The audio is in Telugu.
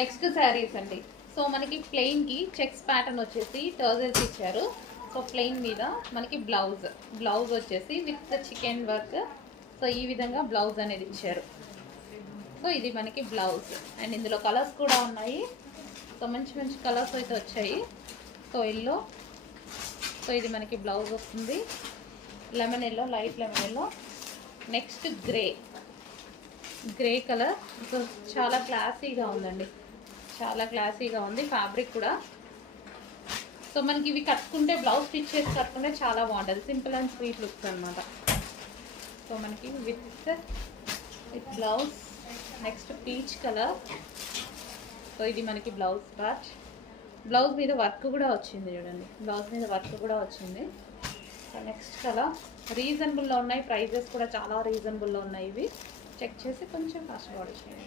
నెక్స్ట్ శారీస్ అండి. సో మనకి ప్లెయిన్కి చెక్స్ ప్యాటర్న్ వచ్చేసి టర్జల్స్ ఇచ్చారు. సో ప్లెయిన్ మీద మనకి బ్లౌజ్ వచ్చేసి విత్ చికెన్ వర్క్. సో ఈ విధంగా బ్లౌజ్ అనేది ఇచ్చారు. సో ఇది మనకి బ్లౌజ్ అండ్ ఇందులో కలర్స్ కూడా ఉన్నాయి. సో మంచి మంచి కలర్స్ అయితే వచ్చాయి. సో ఎల్లో, సో ఇది మనకి బ్లౌజ్ వస్తుంది. Lemon yellow, light lemon yellow. Next grey colour. So చాలా క్లాసీగా ఉందండి, చాలా క్లాసీగా ఉంది ఫ్యాబ్రిక్ కూడా. సో మనకి ఇవి కట్టుకుంటే బ్లౌజ్ స్టిచ్ చేసి కట్టుకుంటే చాలా బాగుంటుంది. సింపుల్ అండ్ స్వీట్ లుక్స్ అనమాట. సో మనకి with blouse. Next peach colour. So ఇది మనకి బ్లౌజ్ పార్ట్. బ్లౌజ్ మీద వర్క్ కూడా వచ్చింది చూడండి, బ్లౌజ్ మీద వర్క్ కూడా వచ్చింది. సో నెక్స్ట్ కలర్ రీజనబుల్లో ఉన్నాయి, ప్రైజెస్ కూడా చాలా రీజనబుల్లో ఉన్నాయి. ఇవి చెక్ చేసి కొంచెం కాస్ట్ పడుతుంది.